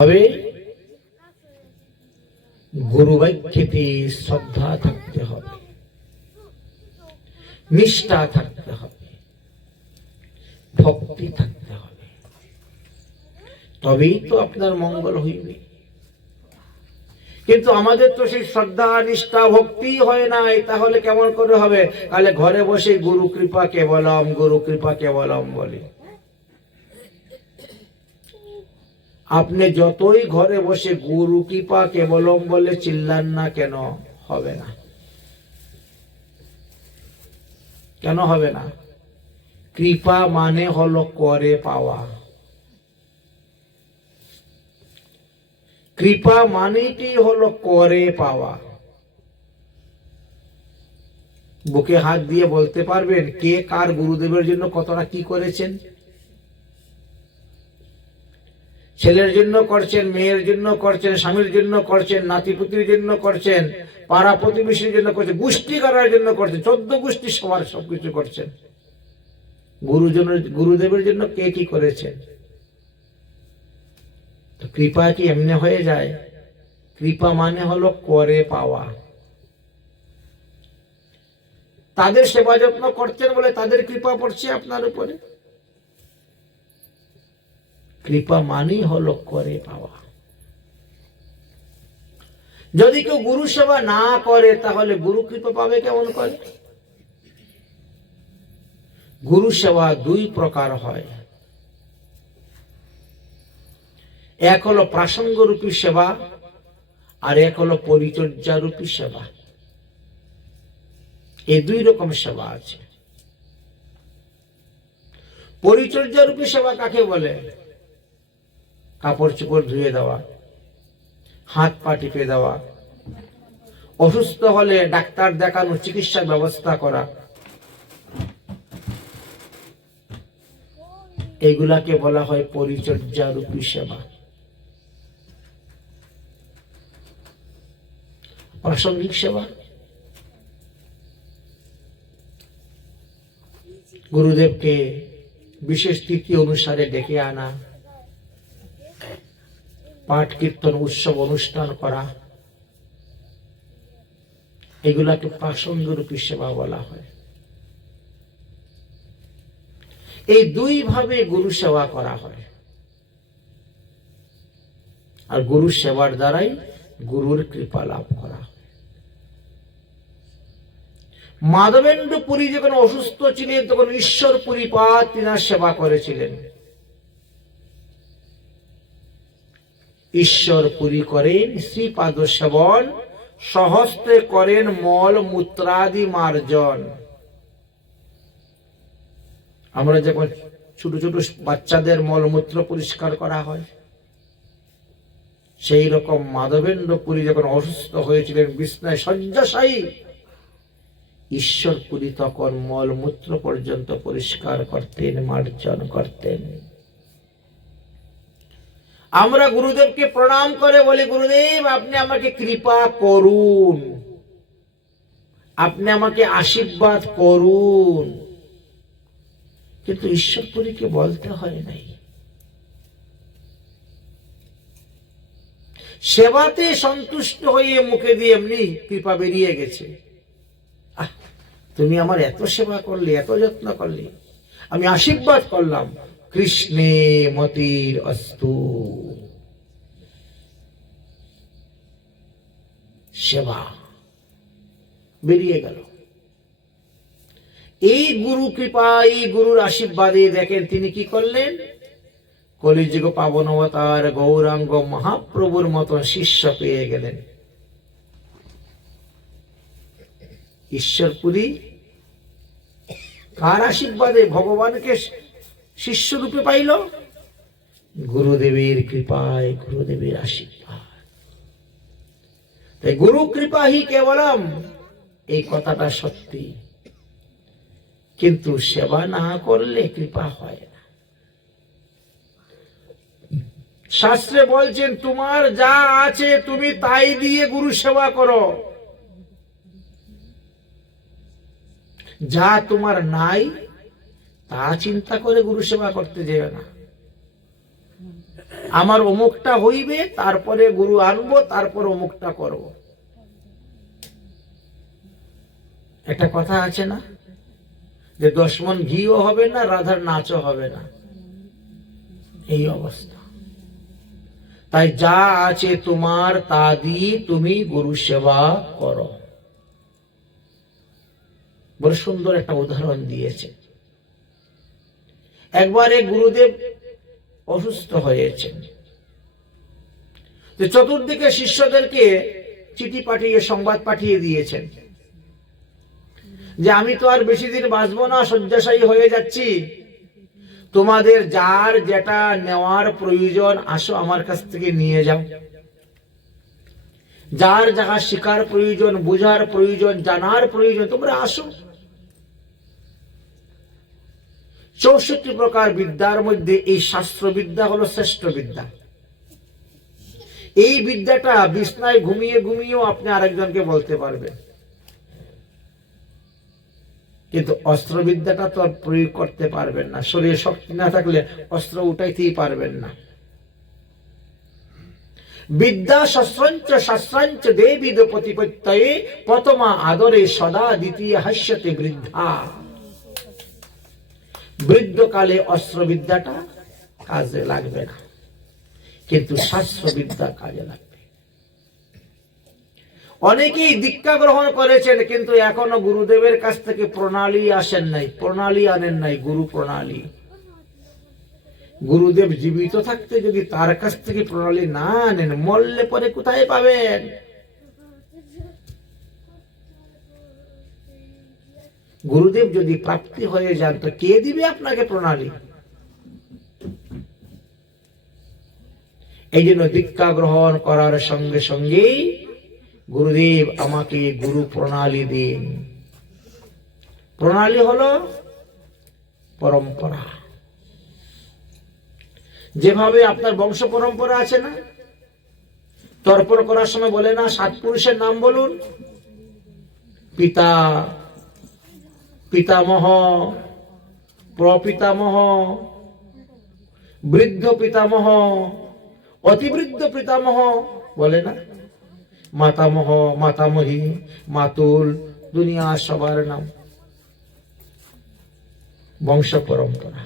তবে গুরু বাক্যেতে শ্রদ্ধা থাকতে হবে, নিষ্ঠা থাকতে হবে, ভক্তি থাকতে হবে, তবেই তো আপনার মঙ্গল হইবে। কিন্তু আমাদের তো সেই শ্রদ্ধা নিষ্ঠা ভক্তি হয় নাই, তাহলে কেমন করে হবে? তাহলে ঘরে বসে গুরু কৃপা কেবলম, গুরু কৃপা কেবলম বলে। আপনি যতই ঘরে বসে গুরু কৃপা কেবলম বলে চিল্লান না কেন, হবে না। কেন হবে না? কৃপা মানে হলো করে পাওয়া। কৃপা মানেটি হলো করে পাওয়া। বুকে হাত দিয়ে বলতে পারবেন কে কার গুরুদেবের জন্য কতটা কি করেছেন? ছেলের জন্য করছেন, মেয়ের জন্য করছেন, স্বামীর জন্য করছেন, নাতিপুতির জন্য করছেন, পাড়া প্রতিবেশীর জন্য করছেন, গোষ্ঠী করার জন্য করছেন, 14 গোষ্ঠী সবার সবকিছু করছেন। গুরুদেবের জন্য কে কি করেছেন? কৃপা কি এমনি হয়ে যায়? কৃপা মানে হলো করে পাওয়া। তাদের সেবা যত্ন করছেন বলে তাদের কৃপা পড়ছে আপনার উপরে। কৃপা মানেই হলো করে পাওয়া। যদি কেউ গুরু সেবা না করে তাহলে গুরু কৃপা পাবে কেমন করে? গুরু সেবা দুই প্রকার হয়। এক হলো প্রাসঙ্গরূপী সেবা, আর এক হলো পরিচর্যারূপী সেবা। এই দুই রকম সেবা আছে। পরিচর্যারূপী সেবা কাকে বলে? কাপড় চোপড় ধুয়ে দেওয়া, হাত পা টিপে দেওয়া, অসুস্থ হলে ডাক্তার দেখানো, চিকিৎসার ব্যবস্থা করা, এগুলাকে বলা হয় পরিচর্যারূপী সেবা। প্রাসঙ্গিক সেবা, গুরুদেবকে বিশেষ তিথি অনুসারে ডেকে আনা, পাঠ কীর্তন উৎসব অনুষ্ঠান করা, এগুলাকে প্রাসঙ্গরূপী সেবা বলা হয়। এই দুই ভাবে গুরু সেবা করা হয়। আর গুরু সেবার দ্বারাই গুরুর কৃপা লাভ করা হয়। মাধবেন্দ্র পুরী যখন অসুস্থ ছিলেন তখন ঈশ্বর পুরীপাদ তিনার সেবা করেছিলেন। ঈশ্বর পুরী করেন শ্রীপাদ সেবন, সহস্তে করেন মল মূত্রাদি মার্জন। আমরা যখন ছোট ছোট বাচ্চাদের মলমূত্র পরিষ্কার করা হয়, সেই রকম মাধবেন্দ্র পুরী যখন অসুস্থ হয়েছিলেন, বিছনায় শয্যাশায়ী, ঈশ্বর পুরী তখন মলমূত্র পর্যন্ত পরিষ্কার করতেন, মার্জন করতেন। আমরা গুরুদেবকে প্রণাম করে বলি, গুরুদেব আপনি আমাকে কৃপা করুন, আপনি আমাকে আশীর্বাদ করুন। কিন্তু ঈশ্বর পুরীকে বলতে হয় নাই। সেবাতে সন্তুষ্ট হয়ে মুখে দিয়ে এমনি কৃপা বেরিয়ে গেছে। তুমি আমার এত সেবা করলে, এত যত্ন করলে, আমি আশীর্বাদ করলাম, কৃষ্ণে মতির অস্তু। সেবা বেরিয়ে গেল। এই গুরু কৃপা, এই গুরুর আশীর্বাদে দেখেন তিনি কি করলেন? কলিযুগ পাবন অবতার গৌরাঙ্গ মহাপ্রভুর মতন শিষ্য পেয়ে গেলেন। ঈশ্বরপুরী কার আশীর্বাদে ভগবানকে শিষ্য রূপে পাইল? গুরুদেবের কৃপায়, গুরুদেবের আশীর্বাদ। তাই গুরু কৃপা হি কেবলম, এই কথাটা সত্যি। কিন্তু সেবা না করলে কৃপা হয় না। শাস্ত্রে বলছেন তোমার যা আছে তুমি তাই দিয়ে গুরু সেবা করো, যা তোমার নাই তা চিন্তা করে গুরু সেবা করতে যেও না। আমার অমুকটা হইবে, তারপরে গুরু আনবো, তারপর অমুকটা করব। একটা কথা আছে না যে 10 মণ ঘিও হবে না, রাধার নাচও হবে না, এই অবস্থা। তাই যা আছে তোমার তা দিয়ে তুমি গুরু সেবা করো। বড় সুন্দর একটা উদাহরণ দিয়েছে। একবারে গুরুদেব অসুস্থ হয়েছেন, চতুর্দিকে শিষ্যদেরকে চিঠি পাঠিয়ে সংবাদ পাঠিয়ে দিয়েছেন যে আমি তো আর বেশি দিন বাঁচবো না, শয্যাশায়ী হয়ে যাচ্ছি, তোমাদের যার যেটা নেওয়ার প্রয়োজন আসো আমার কাছ থেকে নিয়ে যাও। যার যাহা শিখার প্রয়োজন, বোঝার প্রয়োজন, জানার প্রয়োজন, তোমরা আসো। 64 প্রকার বিদ্যার মধ্যে এই শাস্ত্র বিদ্যা হলো শ্রেষ্ঠ বিদ্যা। এই বিদ্যাটা বিছনায় ঘুমিয়ে ঘুমিয়েও আপনি আরেকজনকে বলতে পারবেন, কিন্তু অস্ত্র বিদ্যাটা তো আর প্রয়োগ করতে পারবেন না। শরীরে শক্তি না থাকলে অস্ত্র উঠাইতেই পারবেন না। বিদ্যা শস্ত্রঞ্চ শাস্ত্রাঞ্চ দেবীদ প্রতিপত্তয়ে প্রথমা আদরে সদা দ্বিতীয় হাস্যতে বৃদ্ধা। বৃদ্ধকালে অস্ত্র বিদ্যাটা কাজে লাগবে না, কিন্তু শাস্ত্র বিদ্যা কাজে লাগবে। অনেকেই দীক্ষা গ্রহণ করেছেন, কিন্তু এখনো গুরুদেবের কাছ থেকে প্রণালী আসেন নাই, প্রণালী আনেন নাই, গুরু প্রণালী। গুরুদেব জীবিত থাকতে যদি তার কাছ থেকে প্রণালী না আনেন, মরলে পরে কোথায় পাবেন? গুরুদেব যদি প্রাপ্তি হয়ে যান তো কে দিবে আপনাকে প্রণালী? এই জন্য দীক্ষা গ্রহণ করার সঙ্গে সঙ্গেই গুরুদেব আমাকে গুরু প্রণালী দিন। প্রণালী হলো পরম্পরা। যেভাবে আপনার বংশ পরম্পরা আছে না, তর্পণ করার সময় বলে না 7 পুরুষের নাম বলুন, পিতা, পিতামহ, প্রপিতামহ, বৃদ্ধ পিতামহ, অতিবৃদ্ধ পিতামহ, বলে না, মাতামহ, মাতামহী, মাতুল, দুনিয়া সবার নাম। বংশ পরম্পরা।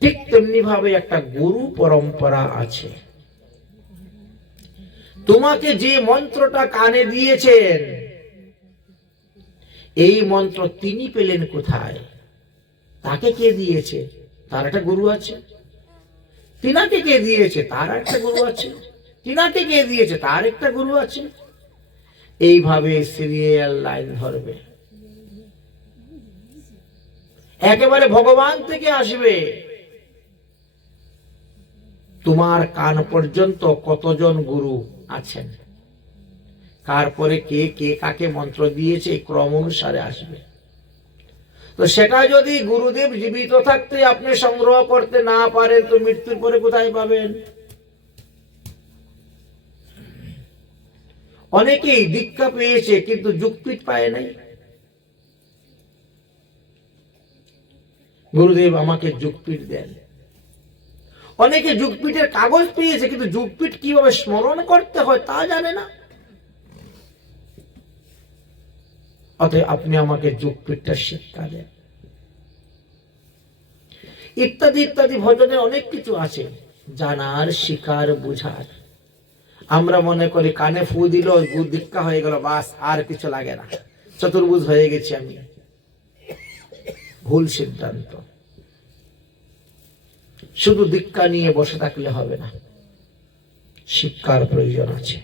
ঠিক তেমনি ভাবে একটা গুরু পরম্পরা আছে। তোমাকে যে মন্ত্রটা কানে দিয়েছেন, এই মন্ত্র তিনি পেলেন কোথায়? তাকে কে দিয়েছে? তার একটা গুরু আছে। তিনাকে কে দিয়েছে? তার একটা গুরু আছে। তিনাকে কে দিয়েছে? তার একটা গুরু আছে। এইভাবে সিরিয়াল লাইন ধরবে, একেবারে ভগবান থেকে আসবে। তোমার কান পর্যন্ত কতজন গুরু আছেন, কার পরে কে কে কাকে মন্ত্র দিয়েছে, ক্রম অনুসারে আসবে। তো সেটা যদি গুরুদেব জীবিত থাকতে আপনি সংগ্রহ করতে না পারেন, তো মৃত্যুর পরে কোথায় পাবেন? অনেকেই দীক্ষা পেয়েছে কিন্তু যুগপীঠ পায় নাই। গুরুদেব আমাকে যুগপীঠ দেন। অনেকে যুগপীঠের কাগজ পেয়েছে, কিন্তু যুগপীঠ কিভাবে স্মরণ করতে হয় তা জানে না। অতএব আপনি আমাকে যুগপীঠটা শিক্ষা দেন। ইত্যাদি ইত্যাদি ভজনে অনেক কিছু আছে, জানার, শিকার, বুঝার। আমরা মনে করি কানে ফু দিল, দীক্ষা হয়ে গেল, বাস, আর কিছু লাগে না, চতুর্ভুজ হয়ে গেছি আমি। ভুল সিদ্ধান্ত। শুধু দীক্ষা নিয়ে বসে থাকলে হবে না, শিক্ষার প্রয়োজন আছে।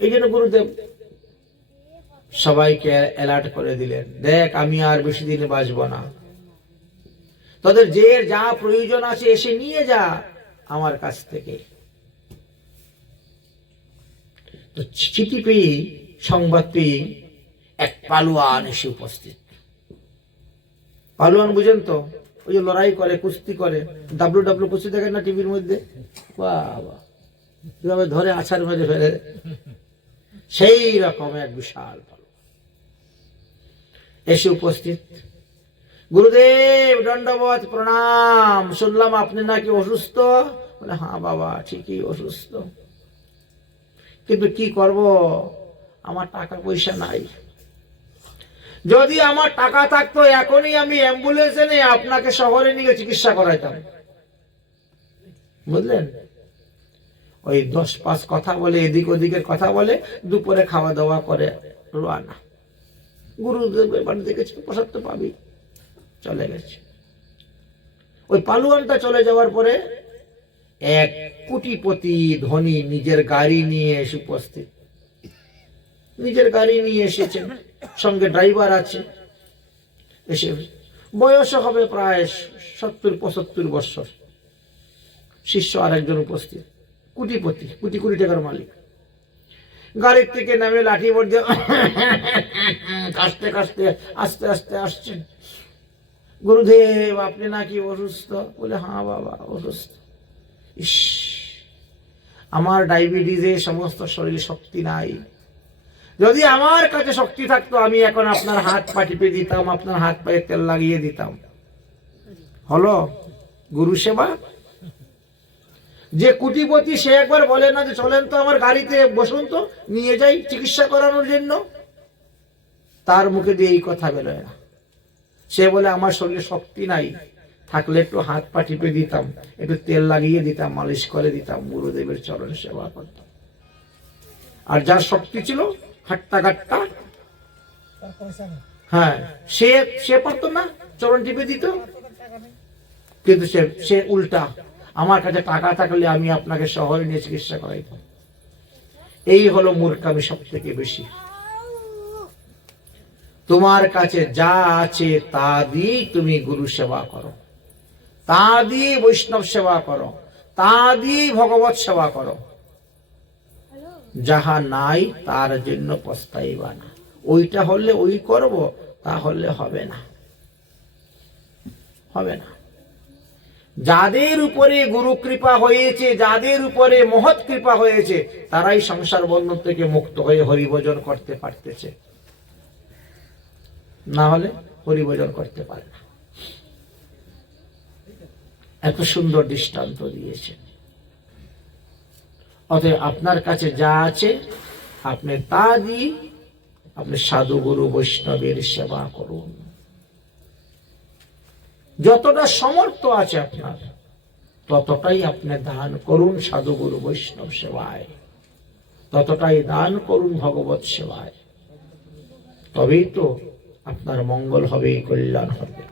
এই জন্য গুরুদেব সবাইকে অ্যালার্ট করে দিলেন, দেখ আমি আর বেশি দিন বাঁচবো না, তাদের যে যা প্রয়োজন আছে এসে নিয়ে যা আমার কাছ থেকে। তো চিঠি পেয়ে, সংবাদ পেয়ে এক পালোয়ান এসে উপস্থিত। পালোয়ান বুঝেন তো, ওই যে লড়াই করে, কুস্তি করে, ডাব্লু কুস্তি দেখেন না টিভির মধ্যে, বাবা কিভাবে ধরে আছাড় মেরে ফেলে, সেই রকম এক বিশাল পালোয়ান এসে উপস্থিত। গুরুদেব দণ্ডবত প্রণাম, শুনলাম আপনি নাকি অসুস্থ। বলে হ্যাঁ বাবা ঠিকই অসুস্থ, কিন্তু কি করব, আমার টাকা পয়সা নাই। যদি আমার টাকা থাকতো এখনই আমি অ্যাম্বুলেন্সে নিয়ে আপনাকে শহরে নিয়ে চিকিৎসা করাইতাম। বুঝলেন, ওই 10-5 কথা বলে, এদিক ওদিকের কথা বলে, দুপুরে খাওয়া দাওয়া করে রোয়ানা। গুরুদেবের বাড়িতে গেছে, প্রসাদ তো পাবি, চলে গেছে। ওই পালুয়ানটা চলে যাওয়ার পরে এক কোটিপতি ধনী নিজের গাড়ি নিয়ে এসে উপস্থিত। নিজের গাড়ি নিয়ে এসেছেন, সঙ্গে ড্রাইভার আছে। এসে বয়স হবে প্রায় 70-75 বছর। শিষ্য আর একজন উপস্থিত, কোটিপতি, কোটি কোটি টাকার মালিক। গাড়ির থেকে নামে লাঠি বোর্ড দিয়ে কাশতে কাশতে আস্তে আস্তে আসছেন। গুরুদেব আপনি নাকি অসুস্থ? বলে হ্যাঁ বাবা অসুস্থ। ইস, আমার ডায়াবেটিসে সমস্ত শরীরে শক্তি নাই। যদি আমার কাছে শক্তি থাকতো আমি এখন আপনার হাত পা টিপে দিতাম, আপনার হাত পায়ে তেল লাগিয়ে দিতাম। হলো গুরু সেবা? যে কোটিপতি সে একবার বলে না যে চলেন তো আমার গাড়িতে বসুন তো, নিয়ে যাই চিকিৎসা করানোর জন্য? তার মুখে দিয়ে এই কথা বেরোয় না। সে বলে আমার শরীরে শক্তি নাই, থাকলে একটু হাত পা টিপে দিতাম, একটু তেল লাগিয়ে দিতাম, মালিশ করে দিতাম, গুরুদেবের চরণ সেবা করতাম। আর যার শক্তি ছিল হাট্টা কাট্টা, হ্যাঁ, সে পারতো না, চরণ টিপে দিত। কিন্তু সে উল্টা, আমার কাছে টাকা থাকলে আমি আপনাকে শহরে নিয়ে চিকিৎসা করাইতাম। এই হলো মূর্খামি সব থেকে বেশি। তোমার কাছে যা আছে তা দিয়ে তুমি গুরু সেবা করো, তা দিয়ে বৈষ্ণব সেবা করো, তা দিয়ে ভগবত সেবা করো। যাহা নাই তার জন্য পস্তাইবা না। ওইটা হলে ওই করব, তাহলে হবে না, হবে না। যাদের উপরে গুরু কৃপা হয়েছে, যাদের উপরে মহৎ কৃপা হয়েছে, তারাই সংসার বন্ধন থেকে মুক্ত হয়ে হরিভজন করতে পারতেছে, না হলে হরিভজন করতে পারে না। এত সুন্দর দৃষ্টান্ত দিয়েছে। অতএব আপনার কাছে যা আছে আপনি তা দিয়ে আপনি সাধু গুরু বৈষ্ণবের সেবা করুন। যতটা সমর্থ আছে আপনার ততটাই আপনি দান করুন সাধু গুরু বৈষ্ণব সেবায়, ততটাই দান করুন ভগবত সেবায়। তবেই তো আপনার মঙ্গল হবে, কল্যাণ হবে।